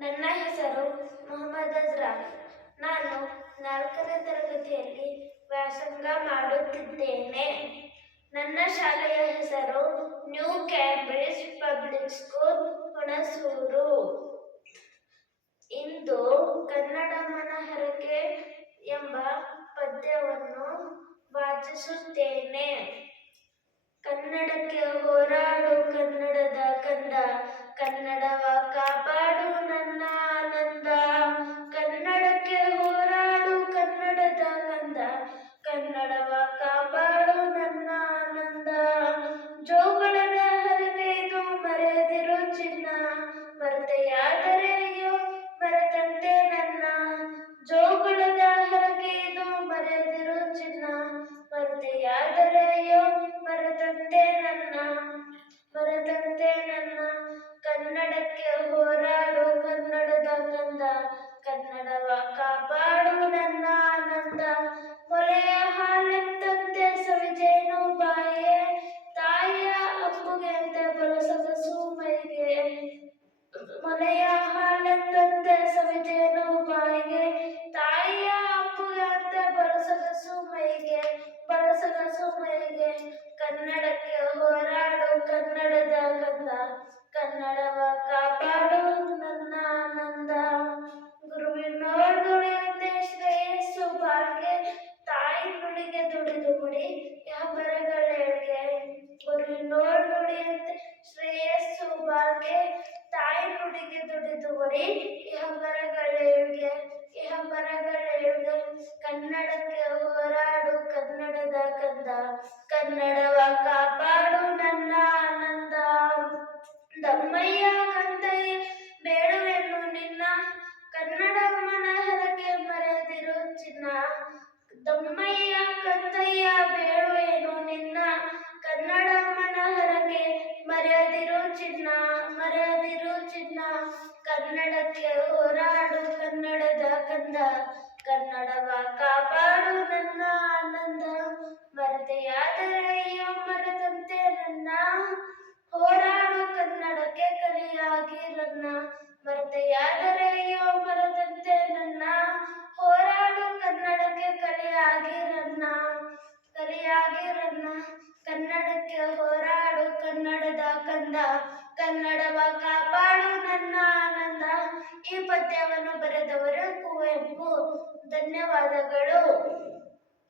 ನನ್ನ ಹೆಸರು ಮೊಹಮ್ಮದ್ ಅಜ್ರಾನ್. ನಾನು 4ನೇ ತರಗತಿಯಲ್ಲಿ ವ್ಯಾಸಂಗ ಮಾಡುತ್ತಿದ್ದೇನೆ. ನನ್ನ ಶಾಲೆಯ ಹೆಸರು New Cambridge Public School, Hunsur. ಇಂದು ಕನ್ನಡ ಮನಹರಕೆ ಎಂಬ ಪದ್ಯವನ್ನು ವಾಚಿಸುತ್ತೇನೆ. ಕನ್ನಡಕ್ಕೆ ಹೋರಾಡು ಕನ್ನಡದ ಕಂದ, ಕನ್ನಡವ ಕಾಪಾಡು ನನ್ನ ಆನಂದ. ಕನ್ನಡಕ್ಕೆ ಹೋರಾಡು ಕನ್ನಡದ ಕಂದ, ಕನ್ನಡವ ಕಾಪಾಡು ನನ್ನ ಆನಂದ. ಜೋಗುಳದ ಹರಕೆದು ಮರೆಯದಿರು ಚಿನ್ನ, ಮರೆತೆಯಾದರೆಯೋ ಮರೆತಂತೆ ನನ್ನ. ಜೋಗುಳದ ಹರಕೆದು ಮರೆಯದಿರು ಚಿನ್ನ, ಮರೆತೆಯಾದರೆಯೋ ಮರೆತಂತೆ ನನ್ನ, ಮರೆತಂತೆ ನನ್ನ. ಕನ್ನಡಕ್ಕೆ ಹೋರಾಡು ಕನ್ನಡದ ಕಂದ, ಕನ್ನಡವ ಕಾಪಾಡು ನನ್ನ ಆನಂದ. ಮೊಲೆಯ ಹಾಲೆತ್ತಂತೆ ಸವಿಜೇನು ಬಾಯಿಗೆ, ತಾಯಿಯ ಅಪ್ಪುಗೆ ಅಂತೆ ಬಲಸೊಗಸು ಮೈಗೆ. ಮೊಲೆಯ ಹಾಲೆತ್ತಂತೆ ಸವಿಜೇನು ಬಾಯಿಗೆ, ತಾಯಿಯ ಅಪ್ಪುಗೆ ಅಂತೆ ಬಲಸೊಗಸು ಮೈಗೆ, ಬಲಸೊಗಸು ಮೈಗೆ. ಕನ್ನಡಕ್ಕೆ ಹೋರಾಡು ಕನ್ನಡದ ಕಂದ, ಕನ್ನಡವ ಕಾಪಾಡು ನನ್ನ ಆನಂದ. ಗುರುವಿನೋಳ್ ನುಡಿಯಂತೆ ಶ್ರೇಯಸ್ಸು ಬಾಳ್ಗೆ, ತಾಯಿ ನುಡಿಗೆ ದುಡಿದು ಮುಡಿ ಬರಗಳೇಳ್ಗೆ. ಗುರುವಿನೋಳ್ ನುಡಿಯಂತೆ ಶ್ರೇಯಸ್ಸು ಬಾಳ್ಗೆ, ತಾಯಿ ನುಡಿಗೆ ದುಡಿದು ಮುಡಿ ಬರಗಳೇಳ್ಗೆ, ಬರಗಳೇಳ್ಗೆ. ಕನ್ನಡಕ್ಕೆ ಹೋರಾಡು ಕನ್ನಡದ ಕಂದ, ಕನ್ನಡವ ಕಾಪಾಡು ನನ್ನ ಆನಂದ. ದಮ್ಮಯ್ಯ ಕಂದಯ್ಯ ಬೇಡುವೆನು ನಿನ್ನ, ಕನ್ನಡ ಮನಹರಕೆ ಮರೆಯದಿರು ಚಿನ್ನ. ದಮ್ಮಯ್ಯ ಕಂದಯ್ಯ ಬೇಡುವೆನು ನಿನ್ನ, ಕನ್ನಡ ಮನಹರಕೆ ಮರೆಯದಿರು ಚಿನ್ನ, ಮರೆಯದಿರು ಚಿನ್ನ. ಕನ್ನಡಕ್ಕೆ ಹೋರಾಡು ಕನ್ನಡದ ಕಂದ, ಕನ್ನಡವ ಕಾಪಾಡು ನನ್ನ ಆನಂದ. ಮರೆತೆಯಾದರೆಯೋ ಮರೆತಂತೆ ನನ್ನ, ಹೋರಾಡು ಕನ್ನಡಕ್ಕೆ ಕಲಿಯಾಗಿರನ್ನ. ಮರೆತೆಯಾದರೆಯೋ ಮರೆತಂತೆ ನನ್ನ, ಹೋರಾಡು ಕನ್ನಡಕ್ಕೆ ಕಲಿಯಾಗಿರನ್ನ, ಕಲಿಯಾಗಿರನ್ನ. ಕನ್ನಡಕ್ಕೆ ಹೋರಾಡು ಕನ್ನಡದ ಕಂದ, ಕನ್ನಡವ ಕಾಪಾಡು ನನ್ನ ಆನಂದ. ಈ ಪದ್ಯವನ್ನು ಬರೆದವರು ಕುವೆಂಪು. ಧನ್ಯವಾದಗಳು.